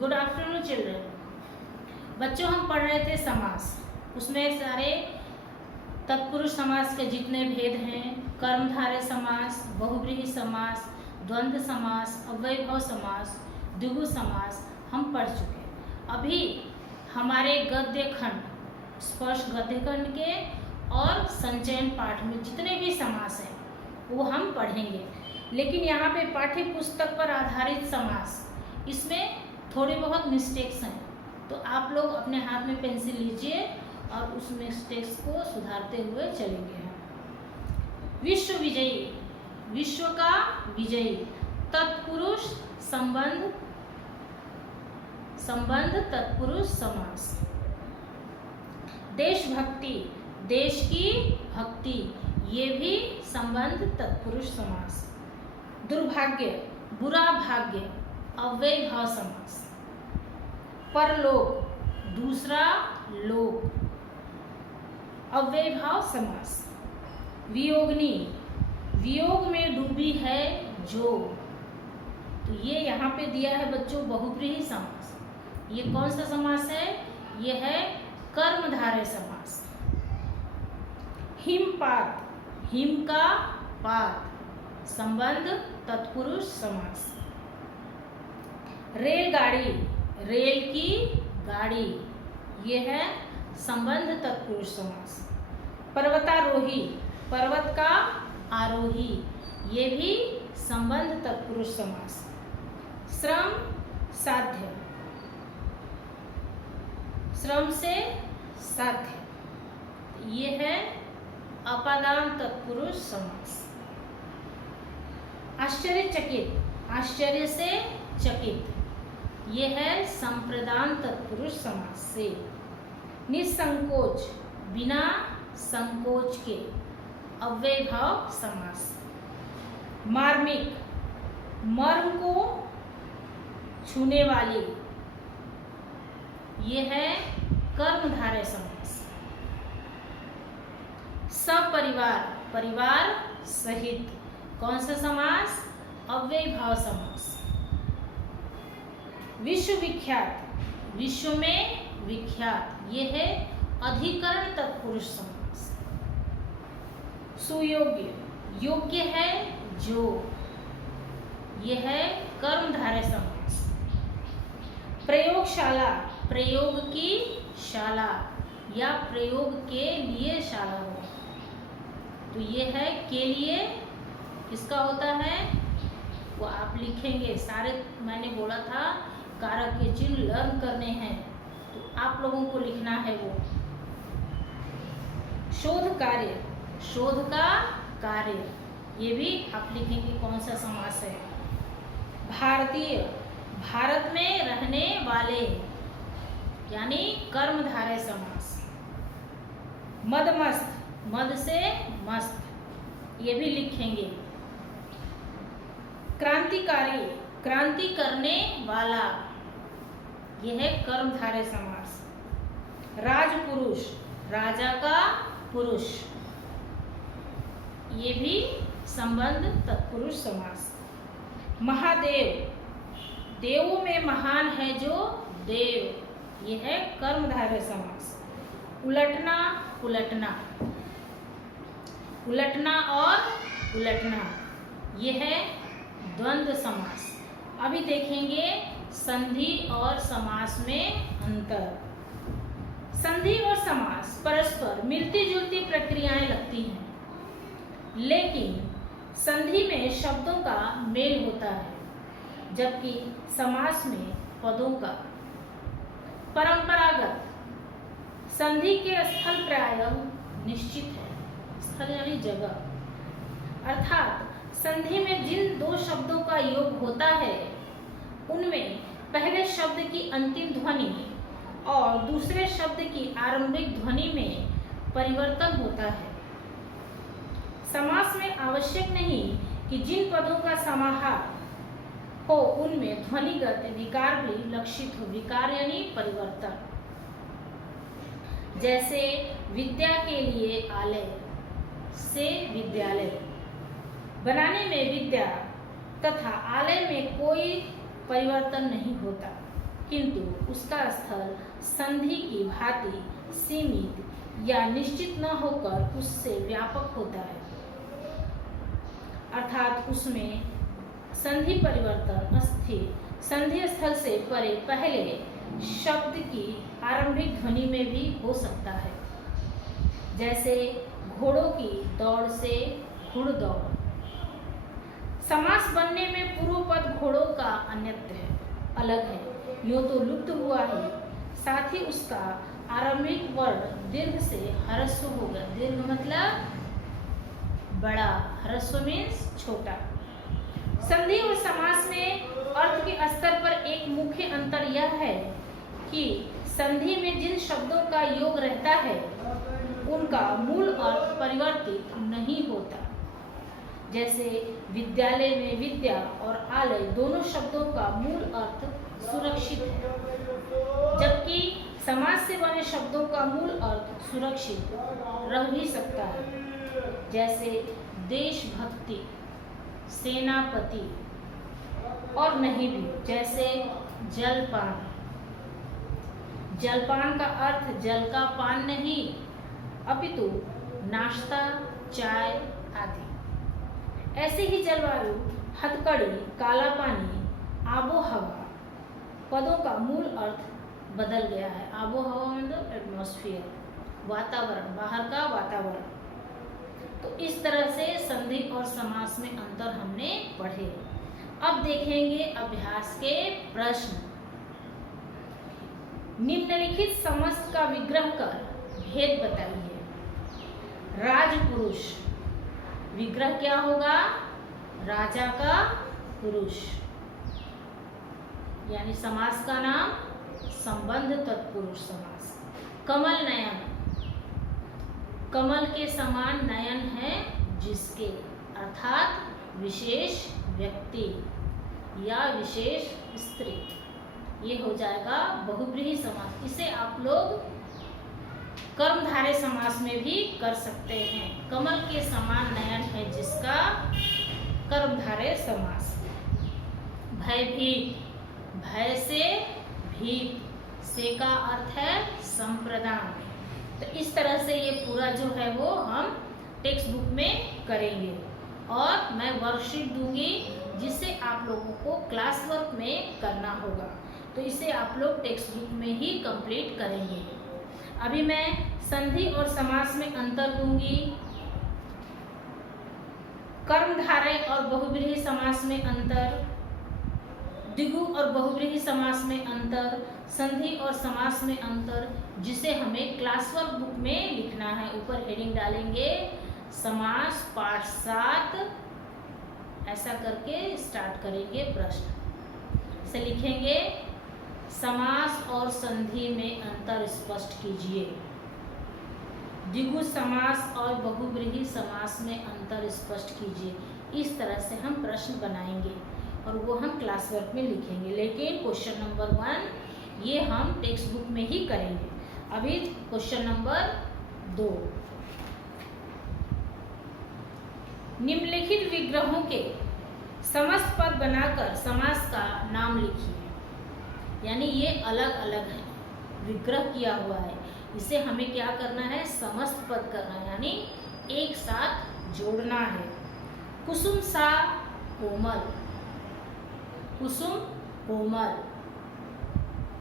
Good afternoon children. बच्चों, हम पढ़ रहे थे समास। उसमें सारे तत्पुरुष समास के जितने भेद हैं, कर्मधारय समास, बहुव्रीहि समास, द्वंद्व समास, अव्ययभाव समास, द्विगु समास हम पढ़ चुके। अभी हमारे गद्य खंड, स्पर्श गद्य खंड के और संचयन पाठ में जितने भी समास हैं वो हम पढ़ेंगे। लेकिन यहाँ पे पाठ्य पुस्तक पर आधारित समास, इसमें थोड़े बहुत मिस्टेक्स हैं, तो आप लोग अपने हाथ में पेंसिल लीजिए और उस मिस्टेक्स को सुधारते हुए चलेंगे। विश्व विजयी, विश्व का विजयी, तत्पुरुष संबंध, संबंध तत्पुरुष समास। देशभक्ति, देश की भक्ति, ये भी संबंध तत्पुरुष समास। दुर्भाग्य, बुरा भाग्य, अव्ययभाव समास। परलोक, दूसरा लोक, अव्ययभाव समास। वियोगिनी, वियोग में डूबी है जो, तो ये यहाँ पे दिया है बच्चों बहुव्रीहि समास। ये कौन सा समास है? ये है कर्मधारय समास। हिमपात, हिम का पात, संबंध तत्पुरुष समास। रेलगाड़ी, रेल की गाड़ी, ये है संबंध तत्पुरुष समास। पर्वतारोही, पर्वत का आरोही, ये भी संबंध तत्पुरुष समास। श्रम साध्य, श्रम से साध्य, ये है अपादान तत्पुरुष समास। आश्चर्यचकित, आश्चर्य से चकित, ये है संप्रदान तत्पुरुष समास से। निसंकोच, बिना संकोच के, अव्ययभाव समास। मार्मिक, मर्म को छूने वाली, ये है कर्मधारय समास। सपरिवार, परिवार सहित, कौन सा समास? अव्ययभाव समास। विश्व विख्यात, विश्व में विख्यात, ये है अधिकरण तत्पुरुष समास। सुयोग्य, योग्य है जो, ये है कर्मधारय समास। प्रयोगशाला, प्रयोग की शाला या प्रयोग के लिए शाला हो, तो ये है के लिए, किसका होता है वो आप लिखेंगे। सारे मैंने बोला था कारक के चिन्ह लर्न करने हैं, तो आप लोगों को लिखना है वो। शोध कार्य, शोध का कार्य, ये भी आप लिखेंगे कौन सा समास है। भारतीय, भारत में रहने वाले, यानी कर्मधारय समास। मदमस्त, मद से मस्त, ये भी लिखेंगे। क्रांतिकारी, क्रांति करने वाला, यह है कर्मधारय समास। राजपुरुष, राजा का पुरुष, ये भी संबंध तत्पुरुष समास। महादेव, देवों में महान है जो देव, यह है कर्मधारय समास। उलटना, उलटना, उलटना और उलटना, यह है द्वंद्व समास। अभी देखेंगे संधि और समास में अंतर। संधि और समास परस्पर मिलती जुलती प्रक्रियाएं लगती हैं, लेकिन संधि में शब्दों का मेल होता है, जबकि समास में पदों का। परंपरागत, संधि के स्थल प्रायः निश्चित है, स्थल यानी जगह, अर्थात संधि में जिन दो शब्दों का योग होता है उनमें पहले शब्द की अंतिम ध्वनि और दूसरे शब्द की आरंभिक ध्वनि में परिवर्तन होता है। समास में आवश्यक नहीं कि जिन पदों का समाहार हो उनमें ध्वनिगत विकार भी लक्षित हो। विकार यानी परिवर्तन, जैसे विद्या के लिए आलय से विद्यालय। बनाने में विद्या तथा आलय में कोई परिवर्तन नहीं होता। किंतु उसका स्थल संधि की भांति सीमित या निश्चित न होकर उससे व्यापक होता है, अर्थात उसमें संधि परिवर्तन स्थिर संधि स्थल से परे पहले शब्द की आरंभिक ध्वनि में भी हो सकता है, जैसे घोड़ों की दौड़ से घुड़दौड़। समास बनने में पूर्व पद घोड़ों का अन्यत्र है, अलग है, यूं तो लुप्त हुआ ही, साथ ही उसका आरंभिक वर्ण दीर्घ से ह्रस्व होगा। दीर्घ मतलब बड़ा, ह्रस्व मीन्स छोटा। संधि और समास में अर्थ के स्तर पर एक मुख्य अंतर यह है कि संधि में जिन शब्दों का योग रहता है उनका मूल अर्थ परिवर्तित नहीं होता, जैसे विद्यालय में विद्या और आलय दोनों शब्दों का मूल अर्थ सुरक्षित है, जबकि समास से बने शब्दों का मूल अर्थ सुरक्षित रह भी सकता है, जैसे देशभक्ति, सेनापति, और नहीं भी, जैसे जलपान। जलपान का अर्थ जल का पान नहीं, अपितु नाश्ता, चाय आदि। ऐसे ही जलवायु, हथकड़ी, काला पानी, आबो हवा पदों का मूल अर्थ बदल गया है। आबो हवा मतलब एटमॉस्फेयर, वातावरण, बाहर का वातावरण। तो इस तरह से संधि और समास में अंतर हमने पढ़े। अब देखेंगे अभ्यास के प्रश्न। निम्नलिखित समस्त का विग्रह कर भेद बताइए। राजपुरुष, विग्रह क्या होगा? राजा का पुरुष, यानी समास का नाम संबंध तत्पुरुष समास। कमल नयन, कमल के समान नयन है जिसके, अर्थात विशेष व्यक्ति या विशेष स्त्री, ये हो जाएगा बहुब्रीहि समास। इसे आप लोग कर्मधारय समास में भी कर सकते हैं। कमल के समान नयन है जिसका, कर्मधारय समास। भयभीत, भय से भीत, से का अर्थ है संप्रदान। तो इस तरह से ये पूरा जो है वो हम टेक्स्ट बुक में करेंगे और मैं वर्कशीट दूंगी जिसे आप लोगों को क्लास वर्क में करना होगा। तो इसे आप लोग टेक्स्ट बुक में ही कंप्लीट करेंगे। अभी मैं संधि और समास में अंतर दूंगी, कर्मधारय और बहुब्रीहि समास में अंतर, द्विगु और बहुब्रीहि समास में अंतर, संधि और समास में अंतर, जिसे हमें क्लास वर्क बुक में लिखना है। ऊपर हेडिंग डालेंगे समास पाठ 7, ऐसा करके स्टार्ट करेंगे प्रश्न से। लिखेंगे समास और संधि में अंतर स्पष्ट कीजिए। द्विगु समास और बहुब्रीहि समास में अंतर स्पष्ट कीजिए। इस तरह से हम प्रश्न बनाएंगे और वो हम क्लास वर्क में लिखेंगे, लेकिन क्वेश्चन नंबर 1 ये हम टेक्स्ट बुक में ही करेंगे। अभी क्वेश्चन नंबर 2, निम्नलिखित विग्रहों के समस्त पद बनाकर समास का नाम लिखिए। यानी ये अलग अलग है, विग्रह किया हुआ है, इसे हमें क्या करना है? समस्त पद करना है, यानी एक साथ जोड़ना है। कुसुम सा कोमल, कुसुम कोमल,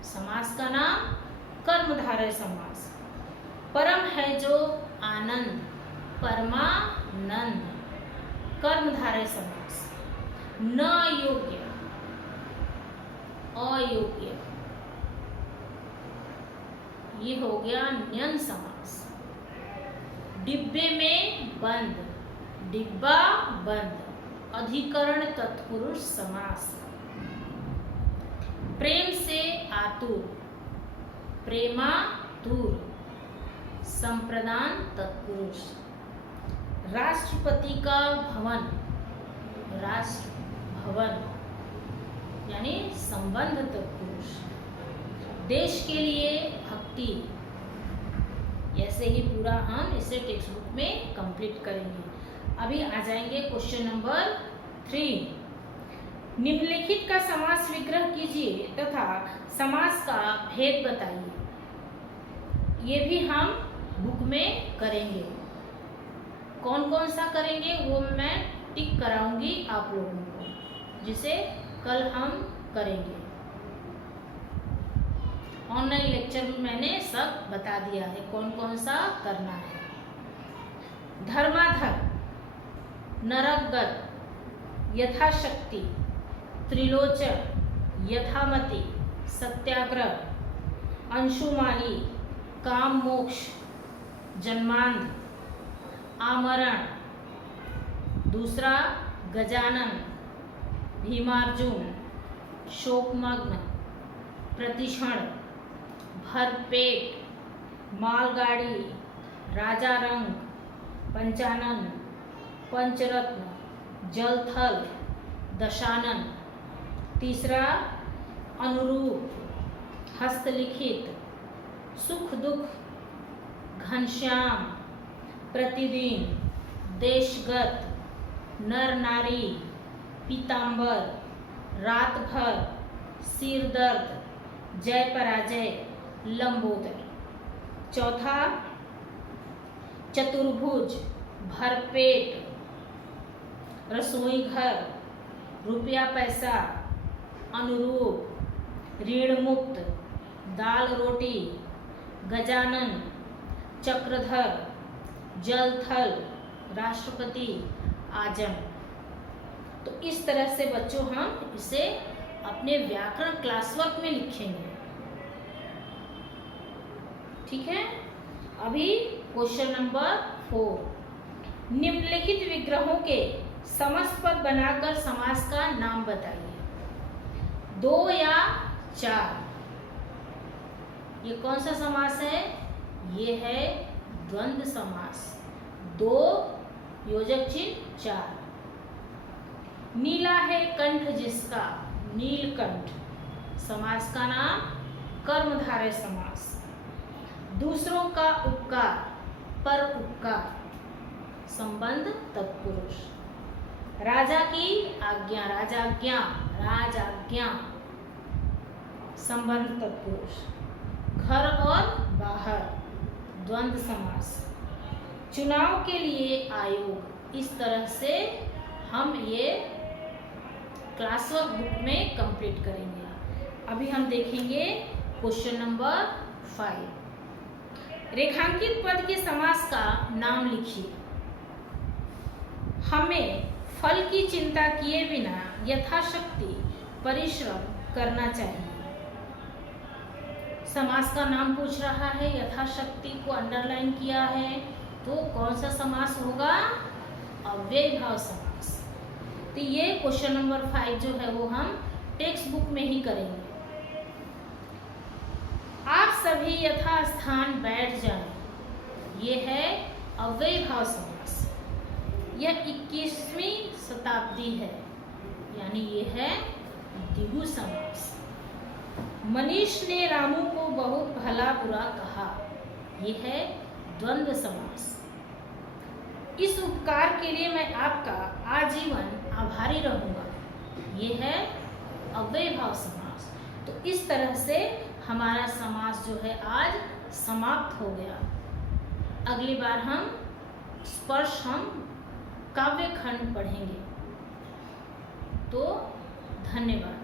समास का नाम कर्मधारय समास। परम है जो आनंद, परमानंद, कर्मधारय समास। न योग्य, अयोग्य, ये हो गया न्यन समास। डिब्बे में बंद, डिब्बा बंद, अधिकरण तत्पुरुष समास। प्रेम से आतुर, प्रेमातुर, संप्रदान तत्पुरुष। राष्ट्रपति का भवन, राष्ट्र भवन, यानी संबंध तत्पुरुष। देश के लिए भक्ति, ऐसे ही पूरा हम इसे टेक्स्ट बुक में कंप्लीट करेंगे। अभी आ जाएंगे क्वेश्चन नंबर 3। निम्नलिखित का समास विग्रह कीजिए तथा समास का भेद बताइए। ये भी हम बुक में करेंगे। कौन कौन सा करेंगे वो मैं टिक कराऊंगी आप लोगों को, जिसे कल हम करेंगे। ऑनलाइन लेक्चर में मैंने सब बता दिया है कौन कौन सा करना है। धर्माधर, नरगत, यथाशक्ति, त्रिलोचन, यथामति, सत्याग्रह, अंशुमाली, काम मोक्ष, जन्मांध, आमरण, दूसरा गजानन, भीमार्जुन, शोकमग्न, प्रतिक्षण, भरपेट, मालगाड़ी, राजा रंग, पंचानन, पंचरत्न, जलथल, दशानन, तीसरा अनुरूप, हस्तलिखित, सुख दुख, घनश्याम, प्रतिदिन, देशगत, नर नारी, पीतांबर, रात भर, सिर दर्द, जय पराजय, लंबोदर। चौथा चतुर्भुज, भरपेट, रसोई घर, रुपया पैसा, अनुरूप, ऋण मुक्त, दाल रोटी, गजानन, चक्रधर, जलथल, राष्ट्रपति, आजम। तो इस तरह से बच्चों हम इसे अपने व्याकरण क्लास वर्क में लिखेंगे। ठीक है। अभी क्वेश्चन नंबर 4, निम्नलिखित विग्रहों के समासपद बनाकर समास का नाम बताइए। 2 या 4। ये कौन सा समास है? ये है द्वंद्व समास। 2 योजक चिन्ह 4। नीला है कंठ जिसका, नीलकंठ। समास का नाम कर्मधारय समास। दूसरों का उपकार, पर उपकार। संबंध तत्पुरुष। राजा की आज्ञा, राजाज्ञा, राजाज्ञा। संबंध तत्पुरुष। घर और बाहर, द्वंद्व समास। चुनाव के लिए आयोग। इस तरह से हम ये क्लास वर्क बुक में कंप्लीट करेंगे। अभी हम देखेंगे क्वेश्चन नंबर 5। रेखांकित पद के समास का नाम लिखिए। हमें फल की चिंता किए बिना यथाशक्ति परिश्रम करना चाहिए। समास का नाम पूछ रहा है, यथाशक्ति को अंडरलाइन किया है, तो कौन सा समास होगा? अव्ययीभाव समास। तो ये क्वेश्चन नंबर 5 जो है वो हम टेक्स्ट बुक में ही करेंगे। आप सभी यथास्थान बैठ जाएं। ये है अव्ययीभाव समास। यह 21वीं शताब्दी है, यानी ये है द्विगु समास। मनीष ने रामू को बहुत भला बुरा कहा। ये है द्वंद्व समास। इस उपकार के लिए मैं आपका आजीवन आभारी रहूंगा। ये है अव्ययीभाव समास। तो इस तरह से हमारा समास जो है आज समाप्त हो गया। अगली बार हम स्पर्श हम काव्य खंड पढ़ेंगे। तो धन्यवाद।